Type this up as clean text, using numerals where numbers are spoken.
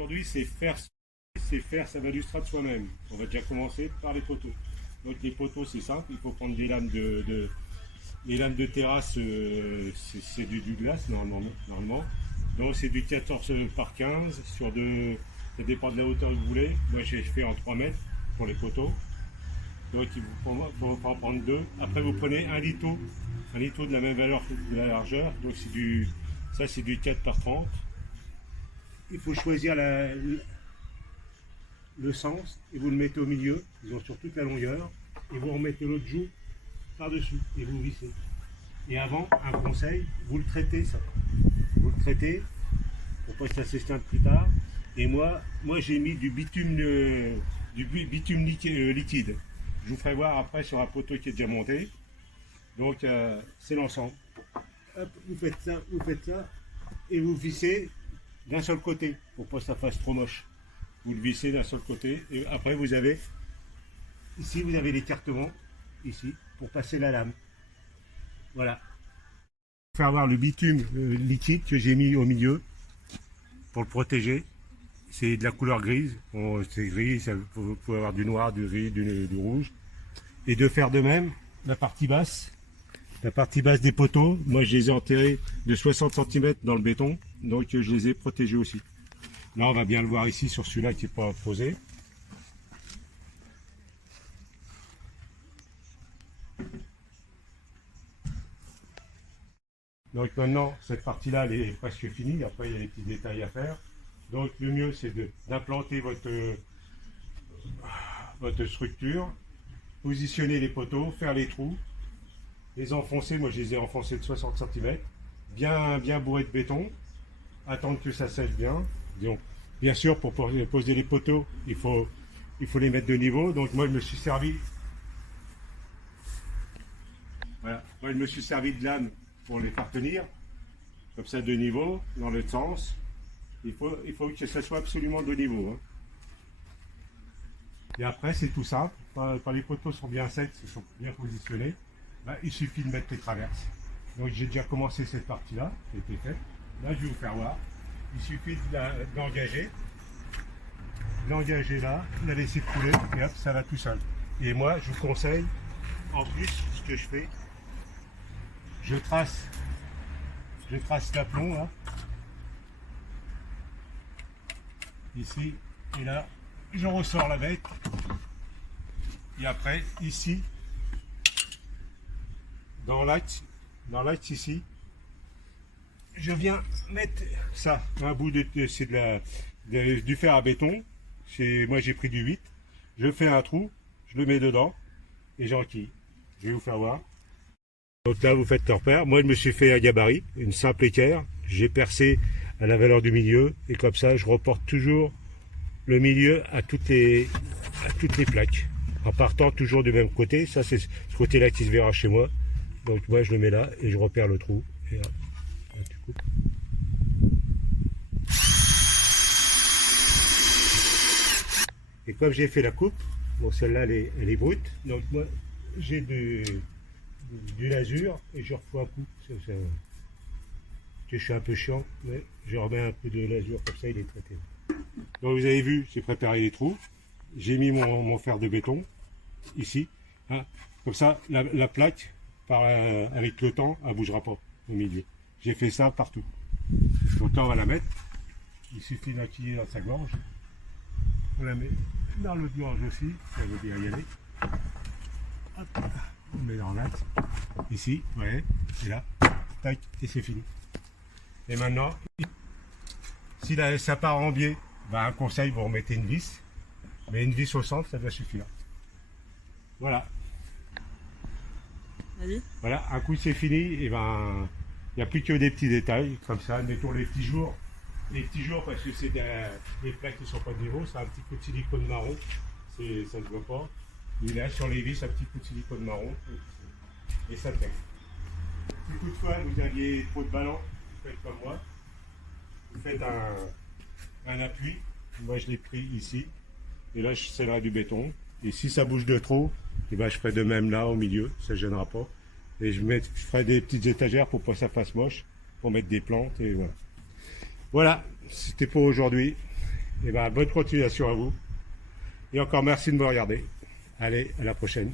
Aujourd'hui, c'est faire sa balustrade soi-même. On va déjà commencer par les poteaux. Donc les poteaux, c'est simple, il faut prendre des lames les lames de terrasse, c'est du glace normalement. Donc c'est du 14 par 15 sur deux, ça dépend de la hauteur que vous voulez. Moi j'ai fait en 3 mètres pour les poteaux. Donc il faut en prendre deux. Après vous prenez un litre de la même valeur que la largeur. Donc ça c'est du 4 par 30. Il faut choisir le sens et vous le mettez au milieu, disons sur toute la longueur, et vous remettez l'autre joue par-dessus et vous vissez. Et avant, un conseil, vous le traitez ça. Vous le traitez pour pas que ça s'estimpe plus tard. Et moi j'ai mis du bitume liquide. Je vous ferai voir après sur un poteau qui est déjà monté. Donc c'est l'ensemble. Vous faites ça et vous vissez d'un seul côté pour pas que ça fasse trop moche. Vous le vissez d'un seul côté et après vous avez ici vous avez l'écartement ici pour passer la lame. Voilà. Faire avoir le bitume liquide que j'ai mis au milieu pour le protéger. C'est de la couleur grise. Bon, c'est gris, vous pouvez avoir du noir, du gris, du rouge. Et de faire de même la partie basse. La partie basse des poteaux, moi je les ai enterrés de 60 cm dans le béton, donc je les ai protégés aussi. Là on va bien le voir ici sur celui-là qui n'est pas posé. Donc maintenant cette partie-là elle est presque finie, après il y a des petits détails à faire. Donc le mieux c'est d'implanter votre structure, positionner les poteaux, faire les trous. Les enfoncer, moi je les ai enfoncés de 60 cm, bien bourrés de béton, attendre que ça sèche bien. Donc, bien sûr, pour poser les poteaux, il faut les mettre de niveau. Donc moi je me suis servi, voilà, moi je me suis servi de lames pour les faire tenir, comme ça de niveau, dans l'autre sens. Il faut que ça soit absolument de niveau. Hein. Et après c'est tout simple, quand les poteaux sont bien secs, ils sont bien positionnés. Bah, il suffit de mettre les traverses. Donc j'ai déjà commencé cette partie-là, qui a été faite. Là, je vais vous faire voir. Il suffit de l'engager là, la laisser couler, et hop, ça va tout seul. Et moi, je vous conseille, en plus, ce que je fais, je trace l'aplomb, là, ici, et là, je ressors la bête. Et après, ici, dans l'axe ici, je viens mettre ça, un bout c'est du fer à béton. Moi j'ai pris du 8, je fais un trou, je le mets dedans et j'enquille. Je vais vous faire voir. Donc là vous faites le repère. Moi je me suis fait un gabarit, une simple équerre. J'ai percé à la valeur du milieu et comme ça je reporte toujours le milieu à toutes les plaques. En partant toujours du même côté. Ça c'est ce côté-là qui se verra chez moi. Donc moi je le mets là et je repère le trou. Et là, tu coupes. Et comme j'ai fait la coupe, bon celle-là elle est brute, donc moi j'ai du lasur et je refais un coup. Je suis un peu chiant, mais je remets un peu de lasur comme ça il est traité. Donc vous avez vu, j'ai préparé les trous, j'ai mis mon fer de béton ici, hein. Comme ça la plaque avec le temps, elle ne bougera pas au milieu. J'ai fait ça partout. Donc là, on va la mettre. Il suffit d'enquiller dans sa gorge. On la met dans l'autre gorge aussi. Ça veut bien y aller. Hop. On met dans l'axe. Ici, vous voyez. Et là, tac, et c'est fini. Et maintenant, si ça part en biais, ben, un conseil, vous remettez une vis. Mais une vis au centre, ça doit suffire. Voilà. Voilà, un coup c'est fini, et ben il n'y a plus que des petits détails, comme ça, mettons les petits jours parce que c'est des plaques qui ne sont pas de niveau, c'est un petit coup de silicone marron, ça ne se voit pas. Il est là sur les vis, un petit coup de silicone marron, et ça fait. Si toutefois vous aviez trop de ballons, vous faites comme moi, vous faites un appui, moi je l'ai pris ici, et là je scellerai du béton, et si ça bouge de trop, et ben, je ferai de même là au milieu, ça ne gênera pas. Et je ferai des petites étagères pour pas que ça fasse moche, pour mettre des plantes et voilà. Voilà, c'était pour aujourd'hui. Et ben, bonne continuation à vous. Et encore merci de me regarder. Allez, à la prochaine.